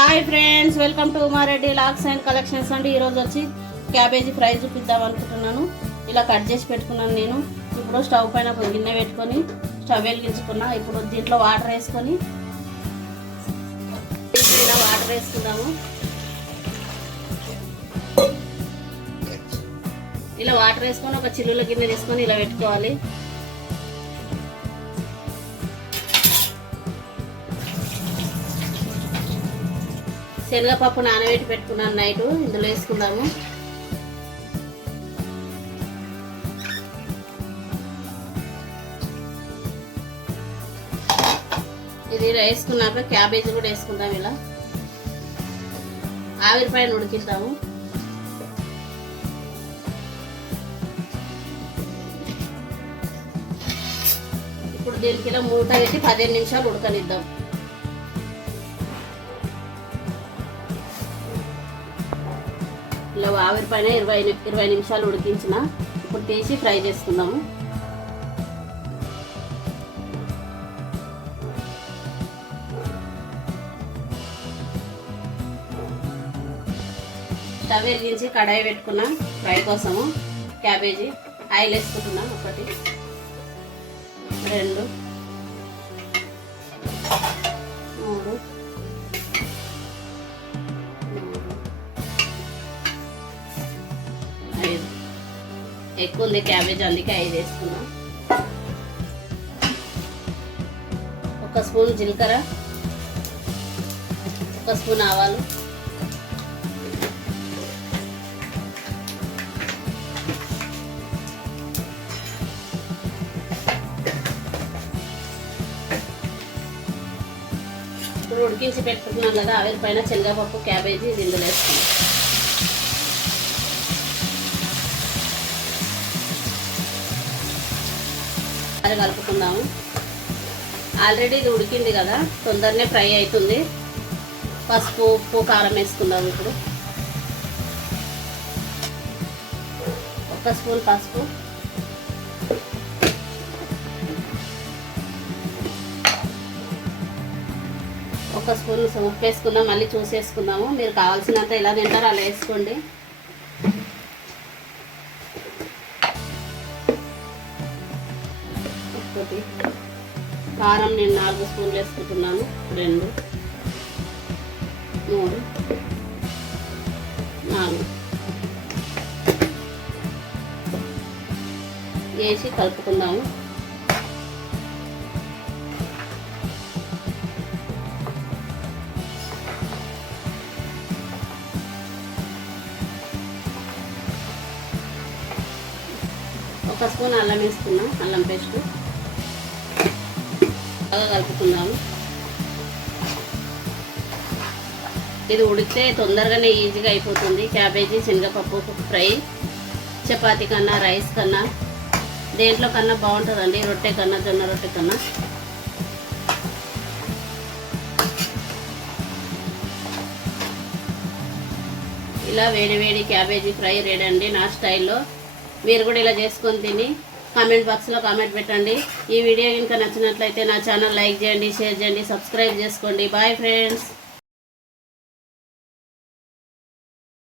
Hi friends, welcome to Umareddy looks and collections అండి. ఈరోజు వచ్చి క్యాబేజీ ఫ్రై చూపిద్దాం అనుకుంటున్నాను. ఇలా కట్ చేసి పెట్టుకున్నాను నేను. ఇప్పుడు స్టవ్ పైన గిన్నె పెట్టుకొని స్టవ్ వెలిగించుకున్నా. ఇప్పుడు దీంట్లో వాటర్ వేసుకొని ఇలా వాటర్ వేసుకుందాము. ఇలా వాటర్ వేసుకొని ఒక చిల్లుల గిన్నె తీసుకొని ఇలా పెట్టుకోవాలి. శనగపప్పు నానబెట్టి పెట్టుకున్నాను నైట్, ఇందులో వేసుకుందాము. ఇది వేసుకున్నాక క్యాబేజీ కూడా వేసుకుందాం. ఇలా ఆవిరి పైన ఉడికిద్దాము. ఇప్పుడు దీనికి ఇలా మూత పెట్టి 15 నిమిషాలు ఉడకనిద్దాం. ఇలా ఆవిరి పైన 20 నిమిషాలు ఉడికించిన. ఇప్పుడు తీసి ఫ్రై చేసుకుందాము. స్టవ్ వెలిగించి కడాయి పెట్టుకున్నాం ఫ్రై కోసము. క్యాబేజీ ఆయిల్ వేసుకుంటున్నాం. 1 2 3 5. ఎక్కువ ఉంది క్యాబేజ్, అందుకే 5 వేసుకున్నాం. 1 స్పూన్ జీలకర్ర, 1 స్పూన్ ఆవాలు, ఇప్పుడు ఉడికించి పెట్టుకుంటున్నాం కదా ఆవిరి పైన శనగపప్పు క్యాబేజీ ఇది ఇందులో వేసుకున్నాం. అది కలుపుకుందాము. ఆల్రెడీ ఇది ఉడికింది కదా, తొందరనే ఫ్రై అవుతుంది. పసుపు, ఉప్పు, కారం వేసుకుందాము. ఇప్పుడు 1 స్పూన్ పసుపు, 1 స్పూన్ ఉప్పు వేసుకుందాం. మళ్ళీ చూసేసుకుందాము. మీరు కావాల్సినంత ఎలా తింటారో అలా వేసుకోండి. కారం నేను 4 స్పూన్లు వేసుకుంటున్నాను. 2 3 4 వేసి కలుపుకుందాము. ఒక స్పూన్ అల్లం వేసుకున్నాం, అల్లం పేస్ట్ బాగా కలుపుకుందాము. ఇది ఉడికితే తొందరగానే ఈజీగా అయిపోతుంది. క్యాబేజీ శనగపప్పు ఫ్రై చపాతీ కన్నా, రైస్ కన్నా, దేంట్లో కన్నా బాగుంటుందండి. రొట్టె కన్నా, జొన్న రొట్టె కన్నా. ఇలా వేడి వేడి క్యాబేజీ ఫ్రై రెడీ అండి నా స్టైల్లో. మీరు కూడా ఇలా చేసుకొని తిని కామెంట్ బాక్స్లో కామెంట్ పెట్టండి. ఈ వీడియో కనుక నచ్చినట్లయితే నా ఛానల్ లైక్ చేయండి, షేర్ చేయండి, సబ్స్క్రైబ్ చేసుకోండి. Bye friends.